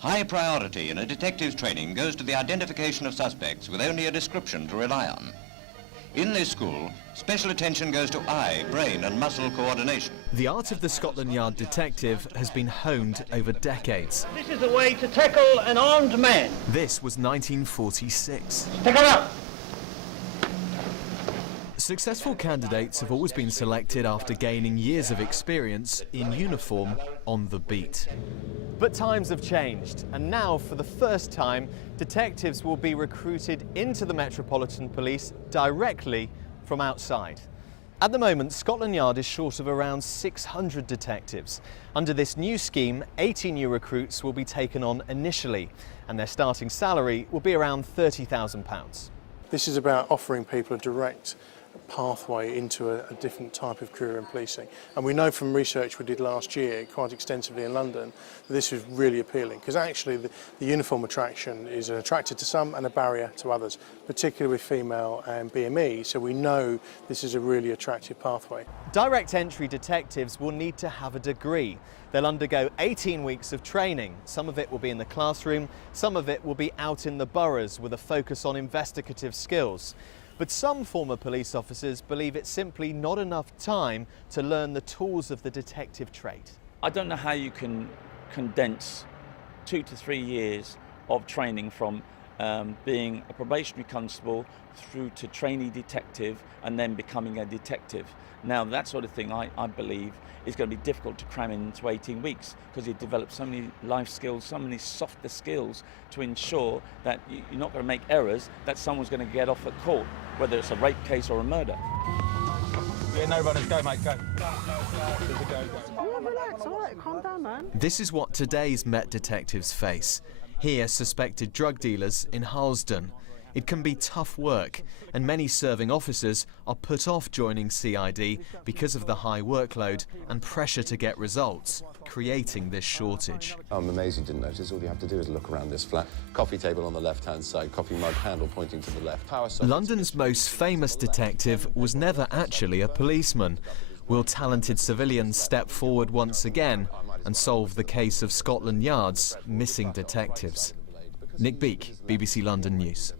High priority in a detective's training goes to the identification of suspects with only a description to rely on. In this school, special attention goes to eye, brain and muscle coordination. The art of the Scotland Yard detective has been honed over decades. This is the way to tackle an armed man. This was 1946. Pick it up! Successful candidates have always been selected after gaining years of experience in uniform on the beat. But times have changed, and now for the first time, detectives will be recruited into the Metropolitan Police directly from outside. At the moment, Scotland Yard is short of around 600 detectives. Under this new scheme, 80 new recruits will be taken on initially, and their starting salary will be around £30,000. This is about offering people a direct pathway into a different type of career in policing. And we know from research we did last year, quite extensively in London, that this was really appealing, because actually the uniform attraction is an attractor to some and a barrier to others, particularly with female and BME, so we know this is a really attractive pathway. Direct entry detectives will need to have a degree. They'll undergo 18 weeks of training. Some of it will be in the classroom, some of it will be out in the boroughs with a focus on investigative skills. But some former police officers believe it's simply not enough time to learn the tools of the detective trade. I don't know how you can condense 2 to 3 years of training from being a probationary constable through to trainee detective and then becoming a detective. Now that sort of thing I believe is going to be difficult to cram into 18 weeks because you develop so many life skills, so many softer skills to ensure that you're not going to make errors that someone's going to get off at court, whether it's a rape case or a murder. Yeah, no runners, go mate, go. Relax, all right, calm down, man. This is what today's Met detectives face. Here, suspected drug dealers in Harlesden. It can be tough work, and many serving officers are put off joining CID because of the high workload and pressure to get results, creating this shortage. I'm amazed you didn't notice. All you have to do is look around this flat. Coffee table on the left-hand side, coffee mug handle pointing to the left. Power socket. London's most famous detective was never actually a policeman. Will talented civilians step forward once again and solve the case of Scotland Yard's missing detectives? Nick Beak, BBC London News.